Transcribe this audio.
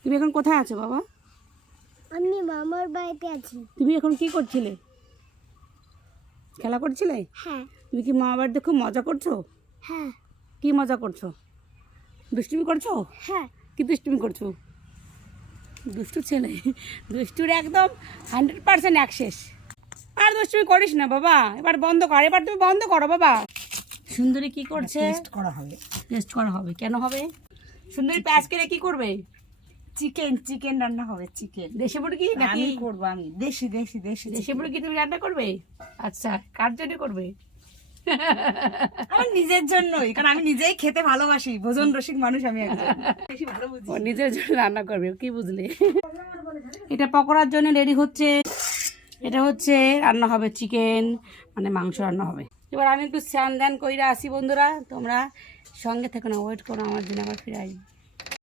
তুমি এখন কোথায় আছো বাবা? আমি মামার বাড়িতে আছি। তুমি এখন কি করছিলে? খেলা করছিলে? হ্যাঁ তুমি কি মামার বাড়িতে খুব মজা করছো? হ্যাঁ কি মজা করছো? দুষ্টুমি করছো? হ্যাঁ। কি দুষ্টুমি করছো? দুষ্টু ছেলে, দুষ্টুর একদম 100% অ্যাক্সেস। আর দুষ্টুমি করিস না বাবা, এবার বন্ধ কর, এবার তুমি বন্ধ করো বাবা। সুন্দরী কি করছে? টেস্ট করা হবে। টেস্ট করা হবে, কেন হবে? সুন্দরী প্যাঁচ কেটে কি করবে? চিকেন রান্না হবে, চিকেন। দেশি মুরগি নাকি? আমি করবো, আমি দেশি দেশি দেশি দেশি মুরগি তুমি রান্না করবে? আচ্ছা, কার জন্য করবে? আমার নিজের জন্যই, কারণ আমি নিজেই খেতে ভালোবাসি, ভোজন রসিক মানুষ আমি একজন। বেশি ভালো বুঝি। ও নিজের জন্য রান্না করবে, কি বুঝলে? এটা পকোড়ার জন্য রেডি হচ্ছে। এটা হচ্ছে রান্না হবে চিকেন, মানে মাংস রান্না হবে। এবার আমি একটু স্নান ধ্যান কইরা আসি বন্ধুরা, তোমরা সঙ্গে থেকো না, ওয়েট করো আমার জন্য, আবার ফিরে আসবো।